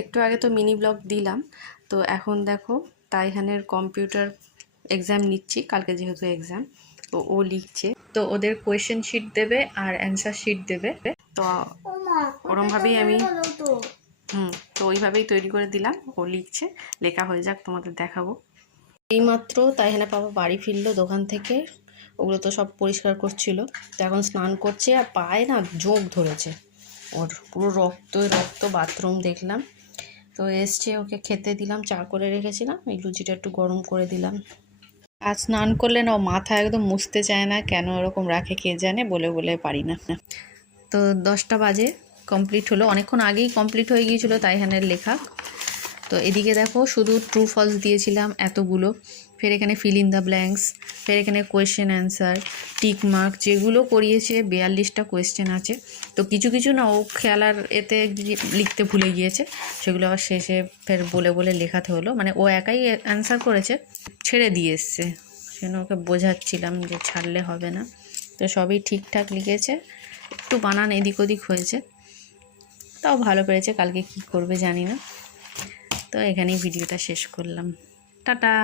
একটু আগে তো মিনি ব্লগ দিলাম। তো এখন দেখো, তাইহানের কম্পিউটার এক্সাম নিচ্ছি, কালকে যেহেতু এক্সাম তো ও লিখছে। তো ওদের কোয়েশ্চেন শিট দেবে আর অ্যান্সার শিট দেবে। তো ওরমভাবেই আমি হুম, তো ওইভাবেই তৈরি করে দিলাম, ও লিখছে। লেখা হয়ে যাক, তোমাদের দেখাবো। এইমাত্র তাইহানা পাপা বাড়ি ফিরলো দোকান থেকে, ওগুলো তো সব পরিষ্কার করছিল। তো এখন স্নান করছে আর পায়ে না জোঁক ধরেছে। ওর পুরো রক্ত রক্ত বাথরুম দেখলাম। তো এসছে ওকে খেতে দিলাম, চা করে রেখেছিলাম, এই লুচিটা একটু গরম করে দিলাম। আর স্নান করলে না মাথা একদম মুছতে চায় না, কেন এরকম রাখে কে জানে, বলে বলে পারি না। তো দশটা বাজে কমপ্লিট হলো। অনেকক্ষণ আগেই কমপ্লিট হয়ে গিয়েছিল তাইহানের লেখা। তো এদিকে দেখো শুধু ট্রু ফলস দিয়েছিলাম এতগুলো। ফের এখানে ফিল ইন দ্য ব্ল্যাঙ্কস ফের এখানে কোয়েশ্চেন অ্যান্সার টিক মার্ক যেগুলো করিয়েছে, বিয়াল্লিশটা কোয়েশ্চেন আছে। তো কিছু কিছু না, ও খেলার এতে লিখতে ভুলে গিয়েছে। সেগুলো আবার শেষে ফের বলে বলে লেখাতে হলো। মানে ও একাই অ্যান্সার করেছে, ছেড়ে দিয়ে এসছে। সেজন্য ওকে বোঝাচ্ছিলাম যে ছাড়লে হবে না। তো সবই ঠিকঠাক লিখেছে। একটু বানান এদিক ওদিক হয়েছে। তাও ভালো পেরেছে, কালকে কি করবে জানি না। তো এখানেই ভিডিওটা শেষ করলাম। টাটা!